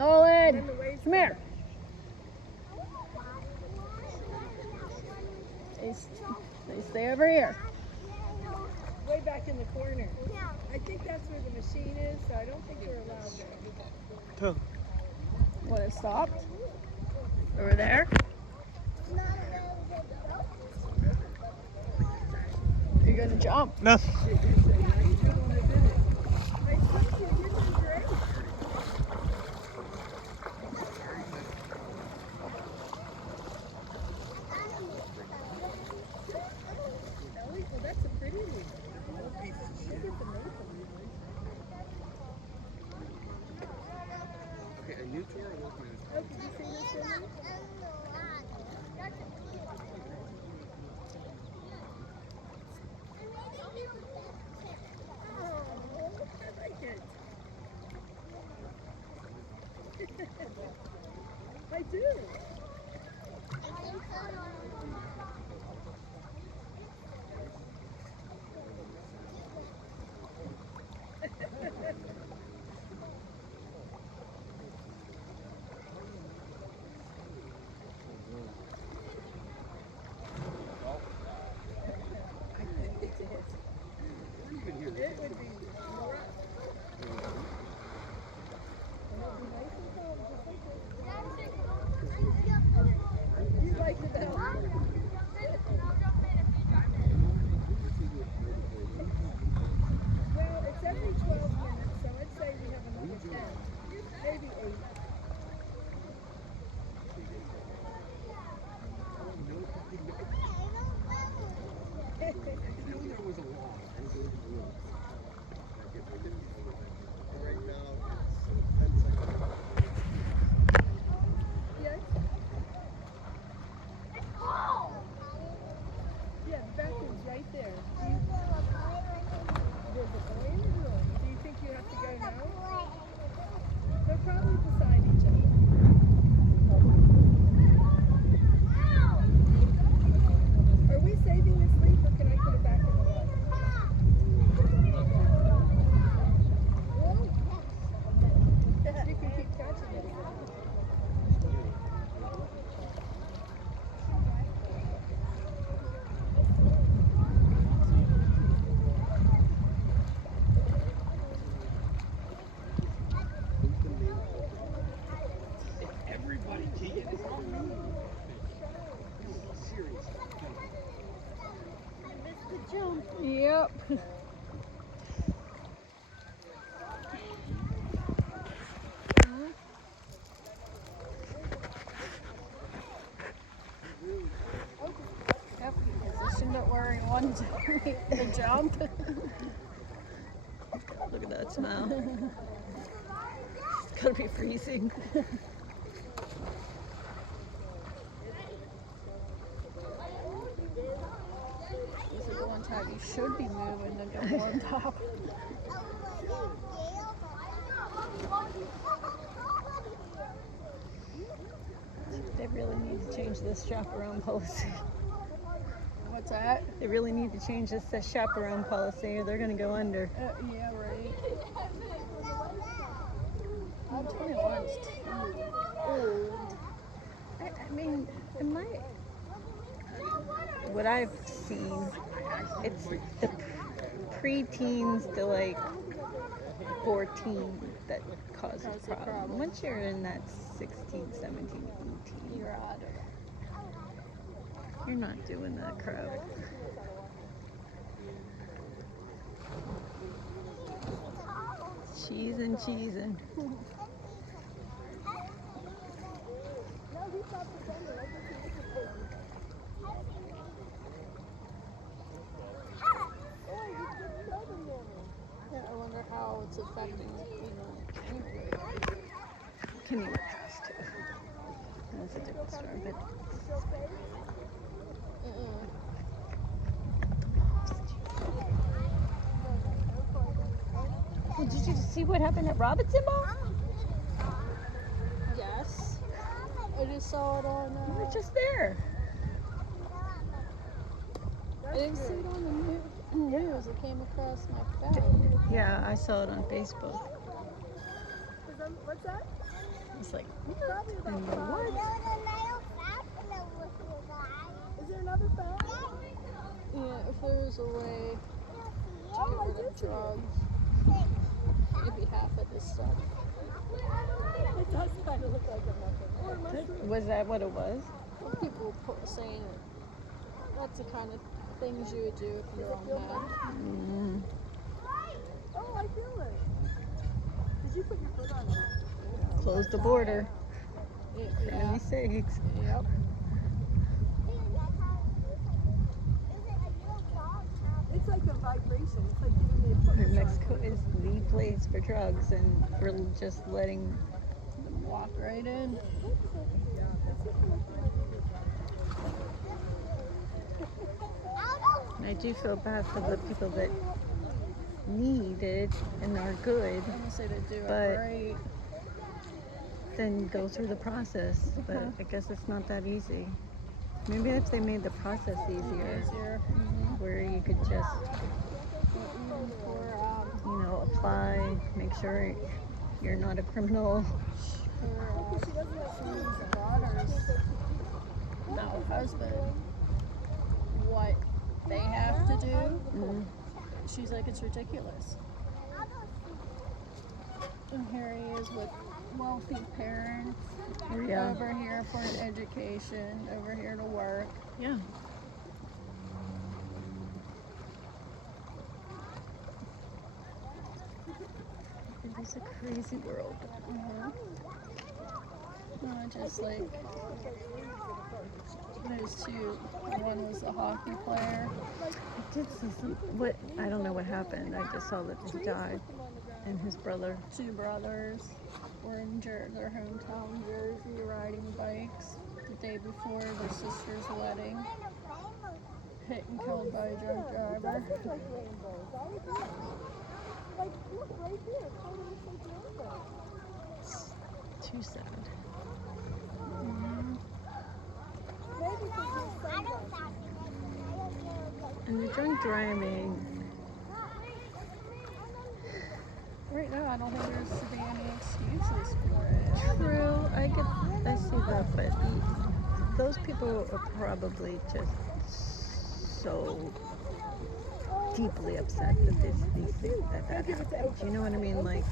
Nolan, come here. They stay over here. Way back in the corner. I think that's where the machine is, so I don't think we're allowed there. What, it stopped? Over there? You're gonna jump. No. Well, that's a pretty leaf. Look at the maple. Okay, a new tour or what? Oh, did you see this one? Oh, I like it. I do. It would be rough. You like it that way? Well, it's every 12 minutes, so I'd say we have another 10, maybe 8. There was a law. Right now, it's 10 seconds. Yes? Yeah, the bathroom's right there. There's a boy in the room. Do you think you have to go now? They're probably beside each other. Are we saving this leaf or can I put it back in the water? You can keep catching it again. Everybody, Keegan, it's not me. Serious. Yep. Yep, positioned it where he wanted to make the jump. Look at that smile. It's gotta be freezing. This is the one time you should be moving to get warmed up. They really need to change this chaperone policy. What's that? They really need to change this chaperone policy or they're going to go under. Yeah, right. 21 is too old. I mean, in my... What I've seen, it's the preteens to like 14 that causes a problem. Once you're in that 16, 17, 18, you're out of it. You're not doing that crap. Cheesing. Yeah, I wonder how it's affecting, anyway. Can you trust too? That's a different story, but. Well, did you see what happened at Robinson Ball? Yes. I just saw it on. You were just there. I didn't see it on the news. It came across my feed. Yeah, I saw it on Facebook. What's that? It's like, Probably about and 5. Is there another phone? yeah, if there was a way to Oh, I get rid did of see it. drugs, maybe half of this stuff. It does kind of look like a muffin. Or a mushroom. Was that what it was? People saying that's the kind of things you would do if you're on meth. Mm. Oh, I feel it. Did you put your foot on it? Close the border. For any sakes. Yep. It's like a vibration. It's like giving me a foot massage. Mexico is the place for drugs, and we're just letting them walk right in. And I do feel bad for the people that need it and are good, but then go through the process. But I guess it's not that easy. Maybe if they made the process easier, where you could just, apply, make sure you're not a criminal. Now husband, what they have to do, she's like, it's ridiculous. And here he is with wealthy parents, over here for an education, over here to work. Yeah. It is a crazy world. Just like those two. One was a hockey player. I did see I don't know what happened. I just saw that he died, and his brother. Two brothers were in their hometown Jersey riding bikes the day before their sister's wedding. Hit and killed by a drunk driver. Too sad. And the drunk driving. Right now, I don't think there should be any excuses for it. True, I see that, but those people are probably just so deeply upset that these things that happened. Do you know what I mean? Like,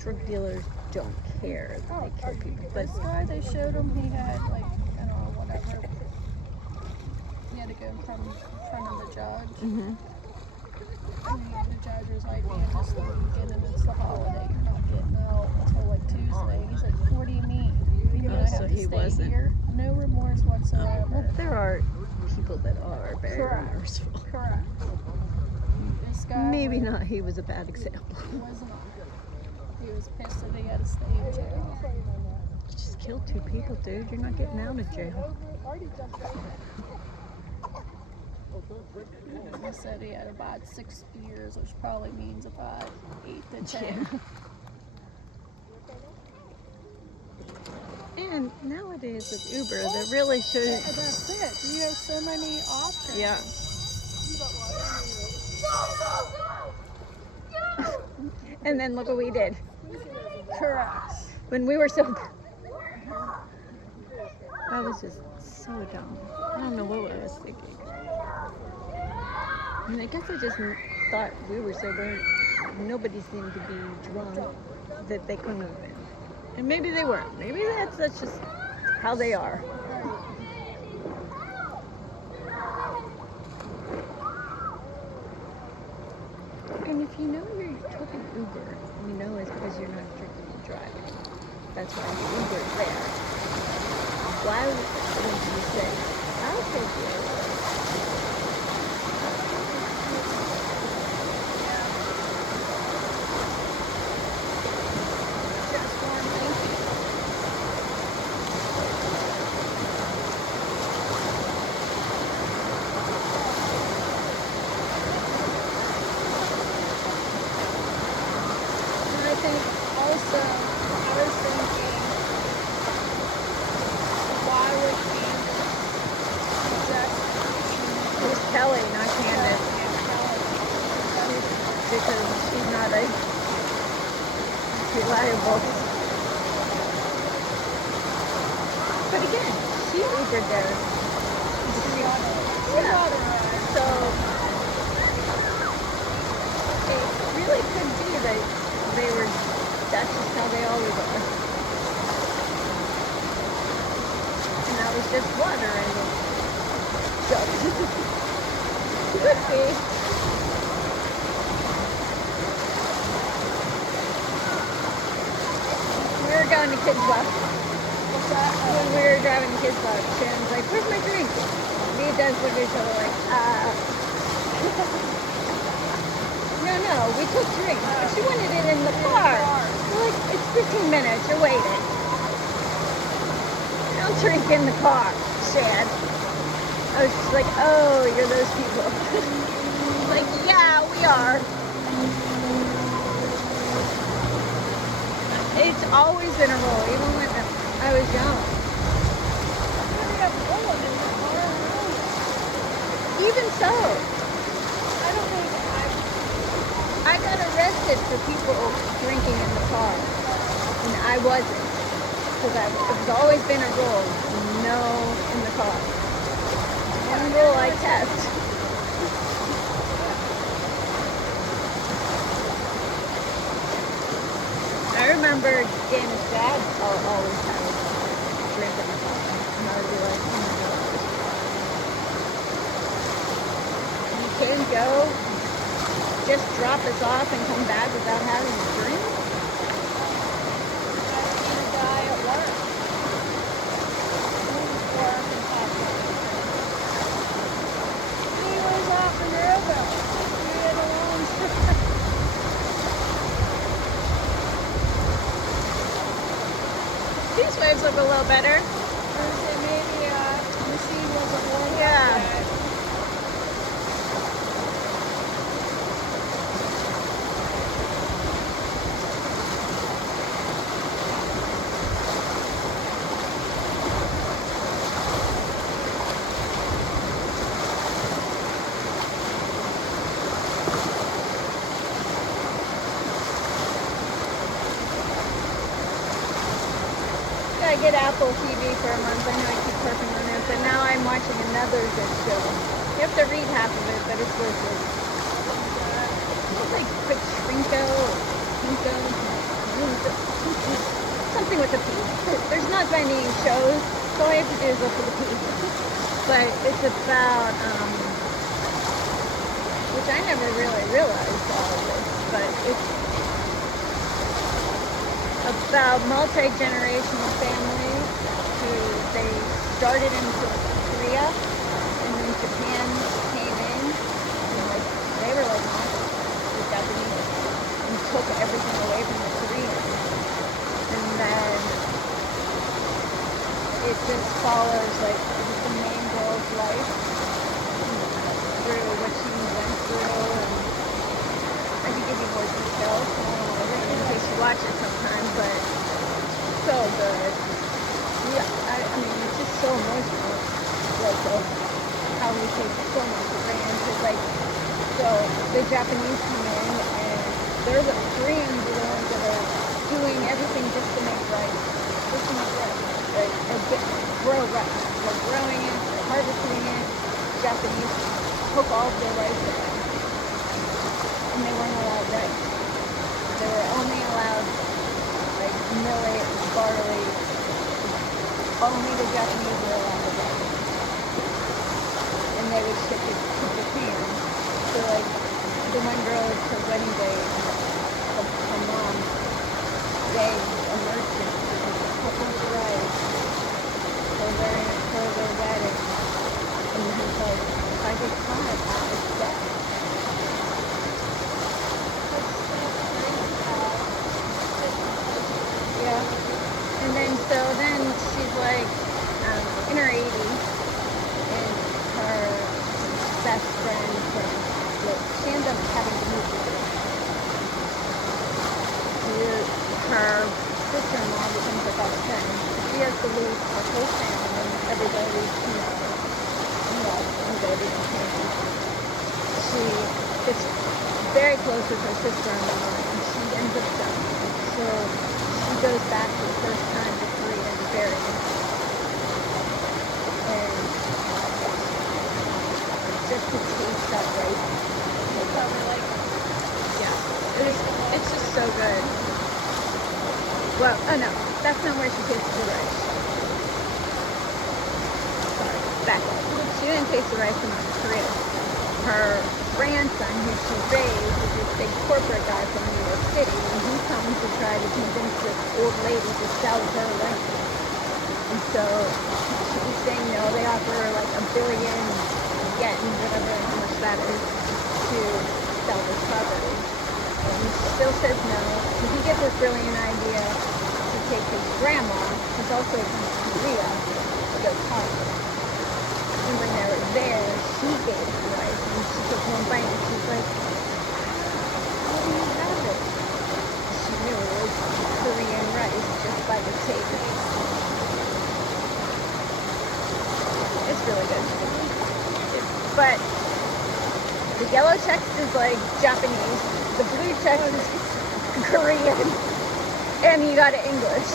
drug dealers don't care that they kill people. But this guy, they showed him, he had whatever. He had to go in front of the judge. Mm-hmm. And the judge was like, man, just the weekend and it's the holiday. You're not getting out until Tuesday. He's like, what do you mean? You mean I have to stay here? No remorse whatsoever. Well, there are people that are very remorseful. Correct. This guy Maybe not. He was a bad example. was not. He was pissed that he had to stay in jail. You just killed 2 people, dude. You're not getting out of jail. He said he had about 6 beers, which probably means about 8 to 10. Yeah. And nowadays with Uber, they really should. That's it. You have so many options. Yeah. And then look what we did. Correct. When we were sober. I was just so dumb. I don't know what I was thinking. I mean, I guess I just thought we were sober. Nobody seemed to be drunk that they couldn't have been. And maybe they weren't. Maybe that's just how they are. And if you know you're taking Uber, you know it's because you're not drinking and driving. That's why the Uber is there. Why wouldn't you say, I'll take you? Because she's not reliable. she Ubered there. Yeah. So it really could be that they were, that's just how they always are. And that was just water in it. So could be. We were going to Kids Bus. What's that? When we were driving to Kids Bus, Shannon's like, where's my drink? Me and Des looked at each other like, no, we took drinks. But she wanted it in the car. We're like, it's 15 minutes, you're waiting. Don't drink in the car, Shan. I was just like, oh, you're those people. Like, yeah, we are. It's always been a rule, even when I was young. Even so, I got arrested for people drinking in the car, and I wasn't, because it's always been a rule, no in the car. One rule I kept. I remember Dan's dad always had a drink in the car, and I would be like, oh my God. You can't go just drop us off and come back without having a drink? I've seen a guy at work. He was out in the river. He had a long These waves look a little better. maybe the machine wasn't warm. Yeah. I get Apple TV for a month. I know I keep harping on it, but now I'm watching another good show. You have to read half of it, but it's worth it. It's like Pachinko, something with a P. There's not many shows, so all I have to do is look for the P. But it's about, which I never really realized all of this, but it's about multi-generational families who they started in Korea, and then Japan came in, and like they were like the Japanese, and took everything away from the Koreans, and then it just follows like the main girl's life through what she went through, and I can give you more details in case you watch it sometime, but so good. Yeah, I mean, it's just so emotional, like how we take so much for granted. Because like, so the Japanese come in, and they're the Koreans are the ones that are doing everything just to make rice, right? Grow rice. They're growing it, they're harvesting it. Japanese took all of their rice away, and they weren't allowed rice. They were only allowed like millet, barley. Only the Japanese were allowed the rice, and they would ship it to Japan. So like the one girl at her wedding day, her mom begged a merchant to take a couple of rice for their wedding, and he was like, if I get caught, I'll accept. Yeah. And then she's like in her 80s, and her best friend, she ends up having to move with her. Her sister-in-law becomes her best friend. She has to lose her whole family, and everybody, and go to Japan. She gets very close with her sister-in-law, and she ends up dying. So she goes back for the first time to Korea to bury him. just to taste that rice. Probably like Yeah, it's just so good. Well, oh no, that's not where she tasted the rice. Sorry, back up. She didn't taste the rice in North Korea. Her grandson, who she raised, is this big corporate guy from New York City, and he comes to try to convince this old lady to sell her land. And so she's saying no, they offer her like $1 billion yen, whatever, how much that is, to sell this property. And he still says no. So he gets this brilliant idea to take his grandma, who's also from Korea, to go talk to them. And when they were there, she gave the rice, and she took one bite, and she's like, how do you have it? She knew it was Korean rice just by the taste. It's really good. But the yellow text is like Japanese, the blue text is Korean, and you got it English.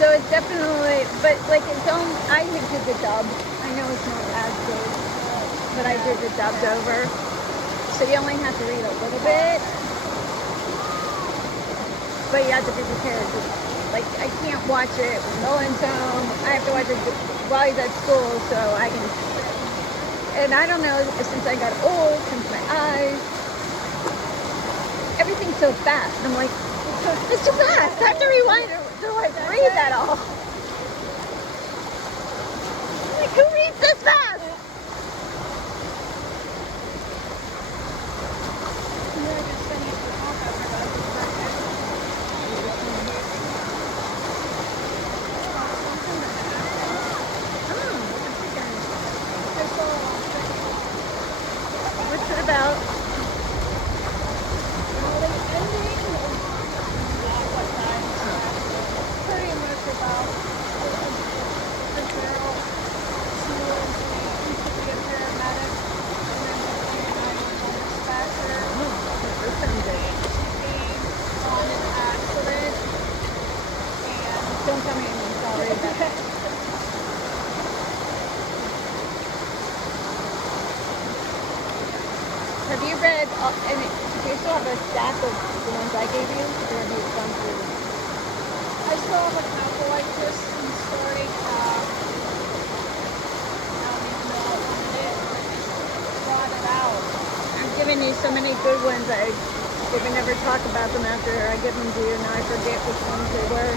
So it's definitely, but like its own, I did the dub. I know it's not as good, but I did the dubbed over. So you only have to read a little bit, but you have to be prepared. Like, I can't watch it when Nolan's home. I have to watch it while he's at school, so I can. And I don't know, since I got old, since my eyes, everything's so fast. I'm like, it's too fast. I have to rewind to like read that all. Like, who reads this fast? What's it about? pretty much about the girl who used to be a paramedic and then became a 911 dispatcher. This sounds good. She came on an accident and Don't tell me anything. Sorry. Have you read, and do you still have a stack of the ones I gave you? Or have you gone through? I still have a couple. I just started, I don't even know what one it is, but brought it out. I'm giving you so many good ones. I would never talk about them after I give them to you. Now I forget which ones they were.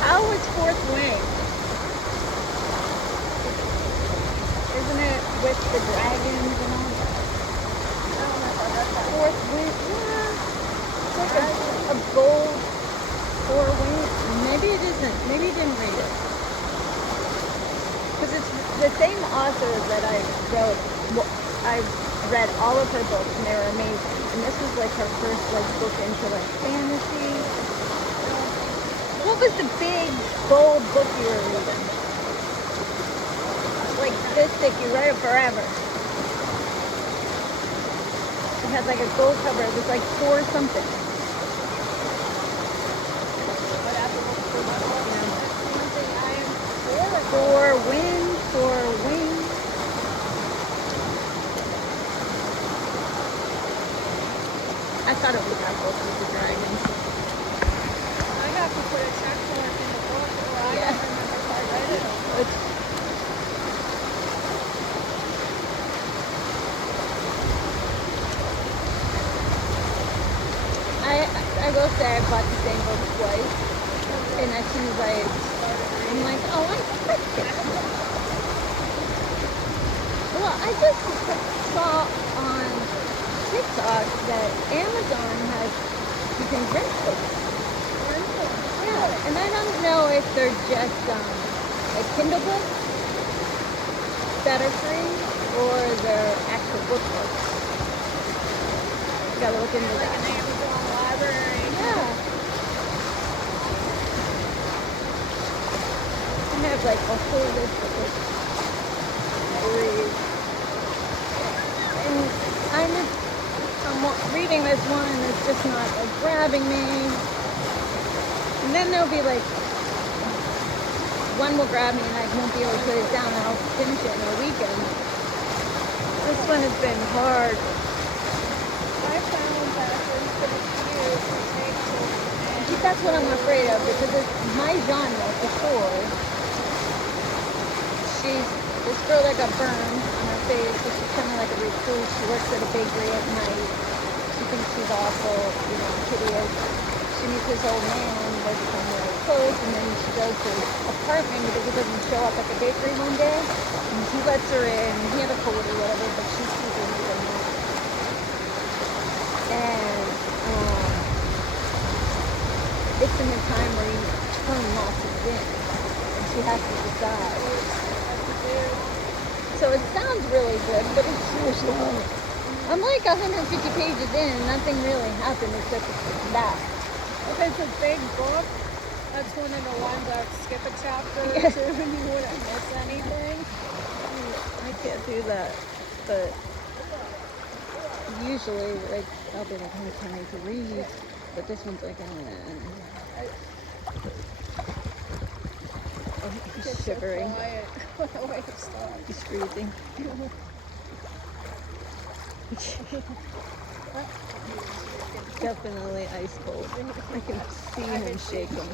How was Fourth Wing? Isn't it with the dragons and all that? I don't know if I read that. Fourth Wing? Yeah. It's like a gold four wing. Maybe it isn't. Maybe you didn't read it. Because it's the same author that I wrote. Well, I read all of her books and they were amazing. And this was like her first like book into like fantasy. What was the big bold book you were reading? Like this thick, you read it forever. It had like a gold cover. It was like 4 something. But after what for my book, one thing I am for. For wind, for wing. I thought it was that book with the dragons. I have to put a check mark in the book or I Yeah. don't remember if I read it. It's- I will say I bought the same book twice, and as soon as I'm like, oh, I like this. Well, I just saw on TikTok that Amazon has, you can rent books. Yeah, and I don't know if they're just like Kindle books that are free or they're actual book books. You gotta look into Like that. an Amazon library. Yeah. I have like a whole list of books I read. And I'm reading this one that's just not like grabbing me. And then there'll be like, one will grab me and I won't be able to put it down and I'll finish it in a weekend. This one has been hard. I found that there's been a few mistakes. That's what I'm afraid of because it's my genre for sure. This girl that got burned on her face, so she's kind of like a recluse. She works at a bakery at night. She thinks she's awful, hideous. She meets this old man who doesn't come really close, and then she goes to his apartment because he doesn't show up at the bakery one day. And he lets her in. He had a cold or whatever, but she's sleeping with him. And it's in the time where you turn losses in, and she has to decide. So it sounds really good, but it's so slow. I'm like 150 pages in, and nothing really happened except that. If it's a big book, that's one of the ones that skip a chapter or two and you wouldn't miss anything. I can't do that, but usually, like, I'll be like, I'm trying to read, but this one's like, he's shivering. He's freezing. Definitely ice cold. I can see him shake him.